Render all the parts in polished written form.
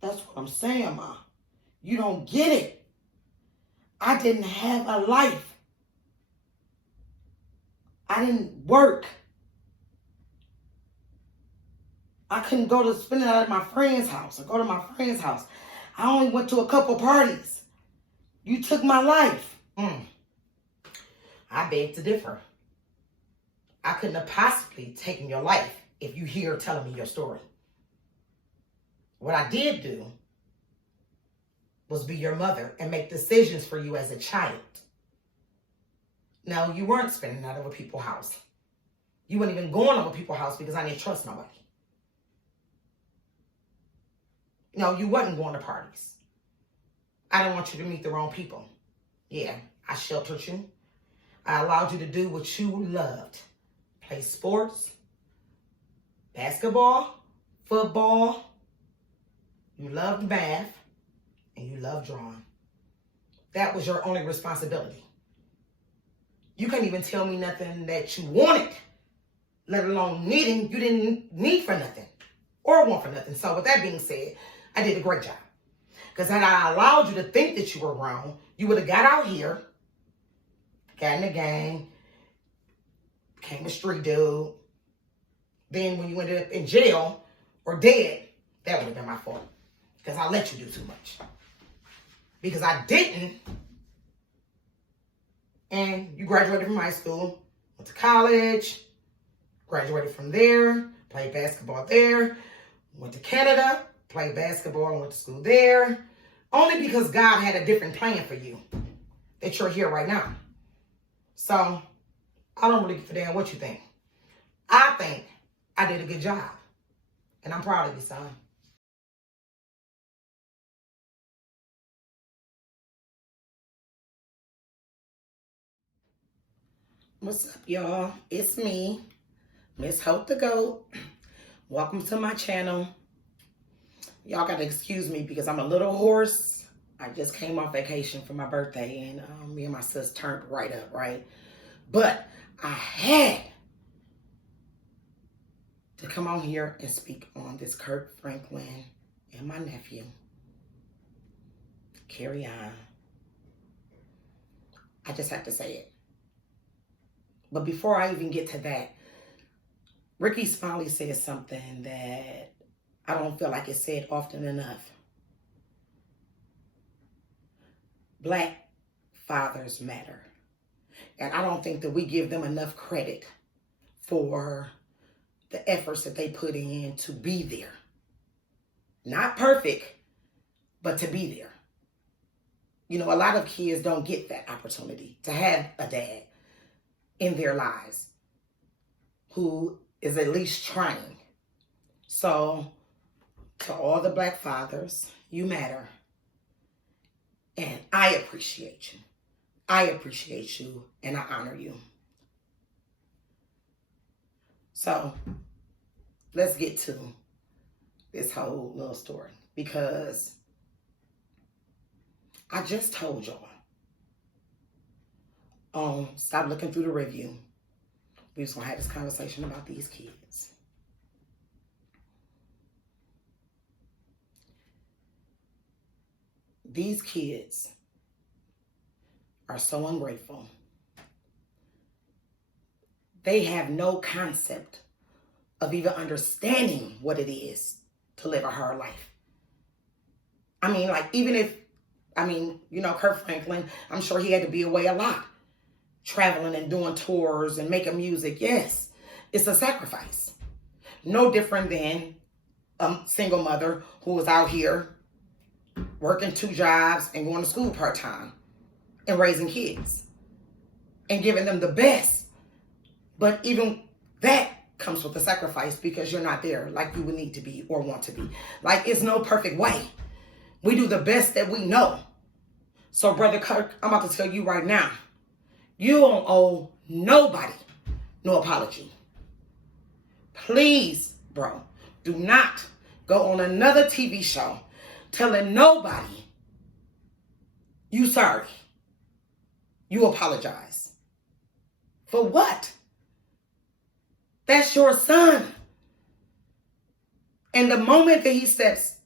That's what I'm saying, Ma. You don't get it. I didn't have a life. I didn't work. I couldn't go to spend it out at my friend's house or go to my friend's house. I only went to a couple parties. You took my life. I beg to differ. I couldn't have possibly taken your life if you here telling me your story. What I did do was be your mother and make decisions for you as a child. No, you weren't spending out over people's house. You weren't even going over people's house because I didn't trust nobody. No, you wasn't going to parties. I didn't want you to meet the wrong people. Yeah, I sheltered you. I allowed you to do what you loved. Play sports, basketball, football. You loved math, and you loved drawing. That was your only responsibility. You can't even tell me nothing that you wanted, let alone needing. You didn't need for nothing or want for nothing. So with that being said, I did a great job. Because had I allowed you to think that you were wrong, you would have got out here, got in the game, became a street dude. Then when you ended up in jail or dead, that would have been my fault. Because I let you do too much. Because I didn't. And you graduated from high school, went to college, graduated from there, played basketball there, went to Canada, played basketball and went to school there. Only because God had a different plan for you that you're here right now. So, I don't really give a damn what you think. I think I did a good job. And I'm proud of you, son. What's up, y'all? It's me, Miss Hope the Goat. Welcome to my channel. Y'all gotta excuse me because I'm a little hoarse. I just came off vacation for my birthday and me and my sis turned right up, right? But I had to come on here and speak on this Kirk Franklin and my nephew, Kerrion. I just have to say it. But before I even get to that, Ricky Smiley said something that I don't feel like it's said often enough. Black fathers matter. And I don't think that we give them enough credit for the efforts that they put in to be there. Not perfect, but to be there. You know, a lot of kids don't get that opportunity to have a dad in their lives who is at least trying. So, to all the black fathers, you matter. And I appreciate you. I appreciate you and I honor you. So, let's get to this whole little story because I just told y'all, stop looking through the review. We just gonna have this conversation about these kids. These kids are so ungrateful. They have no concept of even understanding what it is to live a hard life. I mean, like, even if, you know, Kirk Franklin, I'm sure he had to be away a lot, traveling and doing tours and making music. Yes, it's a sacrifice. No different than a single mother who was out here working 2 jobs and going to school part-time and raising kids and giving them the best. But even that comes with a sacrifice because you're not there like you would need to be or want to be. Like, it's no perfect way. We do the best that we know. So, Brother Kirk, I'm about to tell you right now, you don't owe nobody no apology. Please, bro, do not go on another TV show telling nobody you sorry. You apologize. For what? That's your son. And the moment that he steps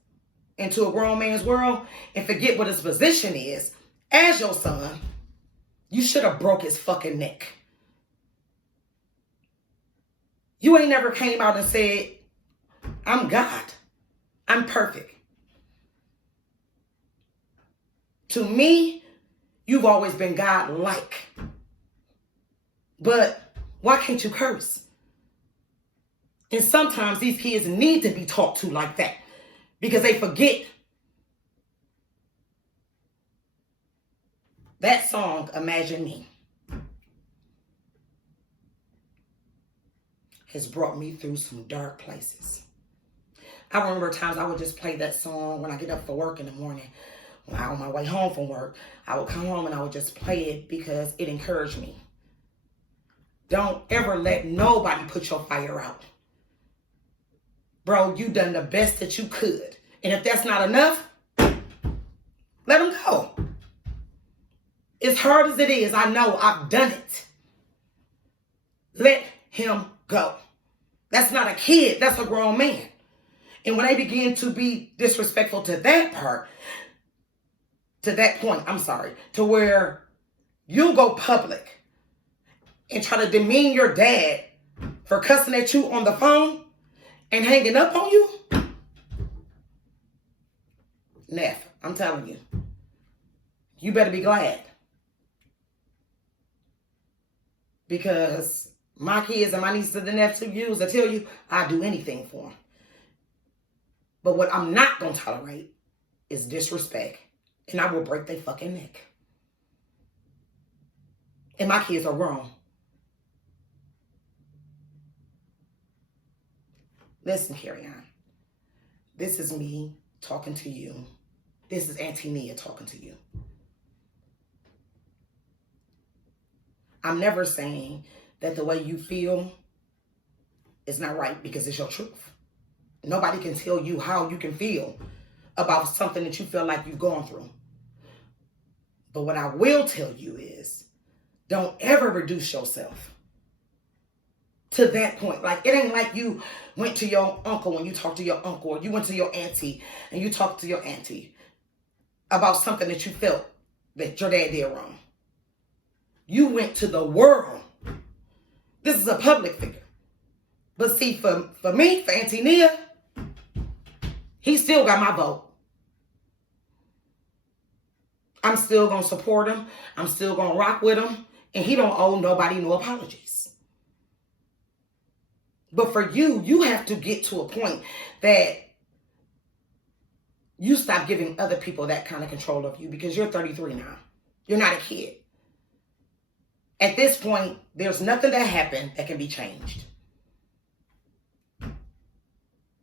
into a grown man's world and forget what his position is as your son, you should have broke his fucking neck. You ain't never came out and said, I'm God. I'm perfect. To me, you've always been God-like. But why can't you curse? And sometimes these kids need to be talked to like that because they forget. That song, Imagine Me, has brought me through some dark places. I remember times I would just play that song when I get up for work in the morning. When I on my way home from work, I would come home and I would just play it because it encouraged me. Don't ever let nobody put your fire out. Bro, you done the best that you could. And if that's not enough, let them go. As hard as it is, I know I've done it. Let him go. That's not a kid, that's a grown man. And when they begin to be disrespectful to that part, to that point, to where you'll go public and try to demean your dad for cussing at you on the phone and hanging up on you. Neff, I'm telling you, you better be glad. Because my kids and my nieces and nephews, I tell you, I'd do anything for them. But what I'm not going to tolerate is disrespect. And I will break their fucking neck. And my kids are grown. Listen, Kerrion. This is me talking to you. This is Auntie Nia talking to you. I'm never saying that the way you feel is not right because it's your truth. Nobody can tell you how you can feel about something that you feel like you've gone through. But what I will tell you is, don't ever reduce yourself to that point. Like, it ain't like you went to your uncle and you talked to your uncle, or you went to your auntie and you talked to your auntie about something that you felt that your dad did wrong. You went to the world. This is a public figure. But see, for me, for Auntie Nia, he still got my vote. I'm still going to support him. I'm still going to rock with him. And he don't owe nobody no apologies. But for you, you have to get to a point that you stop giving other people that kind of control of you, because you're 33 now. You're not a kid. At this point, there's nothing that happened that can be changed.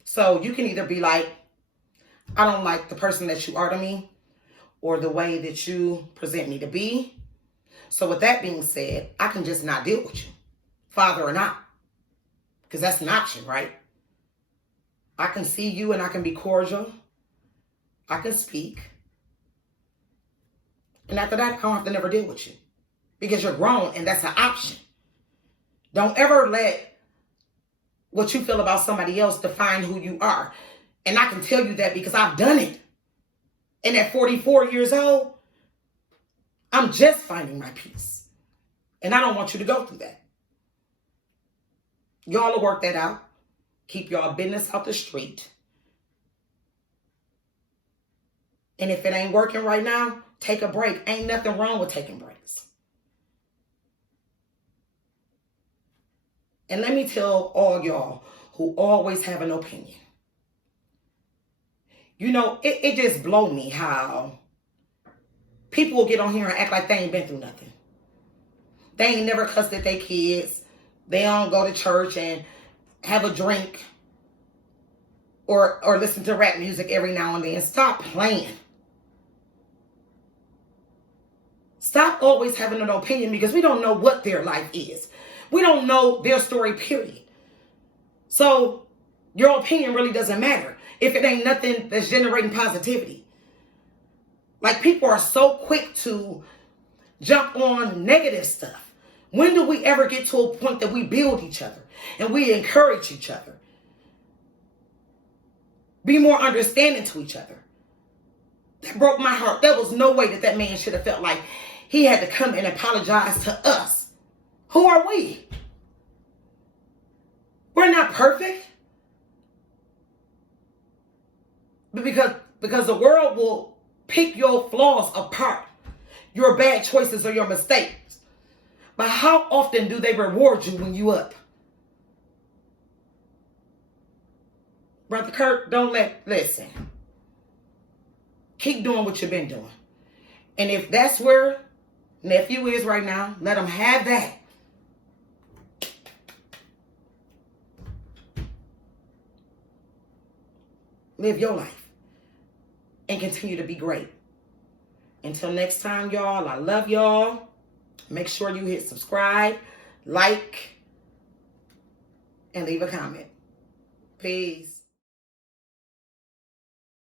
So you can either be like, I don't like the person that you are to me, or the way that you present me to be. So with that being said, I can just not deal with you, father or not. Because that's an option, right? I can see you and I can be cordial. I can speak. And after that, I don't have to never deal with you. Because you're grown and that's an option. Don't ever let what you feel about somebody else define who you are. And I can tell you that because I've done it. And at 44 years old, I'm just finding my peace. And I don't want you to go through that. Y'all will work that out. Keep y'all business out the street. And if it ain't working right now, take a break. Ain't nothing wrong with taking breaks. And let me tell all y'all who always have an opinion. You know, it just blows me how people will get on here and act like they ain't been through nothing. They ain't never cussed at their kids. They don't go to church and have a drink or listen to rap music every now and then. Stop playing. Stop always having an opinion, because we don't know what their life is. We don't know their story, period. So your opinion really doesn't matter if it ain't nothing that's generating positivity. Like, people are so quick to jump on negative stuff. When do we ever get to a point that we build each other and we encourage each other? Be more understanding to each other. That broke my heart. There was no way that that man should have felt like he had to come and apologize to us. Who are we? We're not perfect. But because the world will pick your flaws apart, your bad choices or your mistakes. But how often do they reward you when you up? Brother Kirk, listen. Keep doing what you've been doing. And if that's where Nephew is right now, let him have that. Live your life and continue to be great. Until next time, y'all, I love y'all. Make sure you hit subscribe, like, and leave a comment. Peace.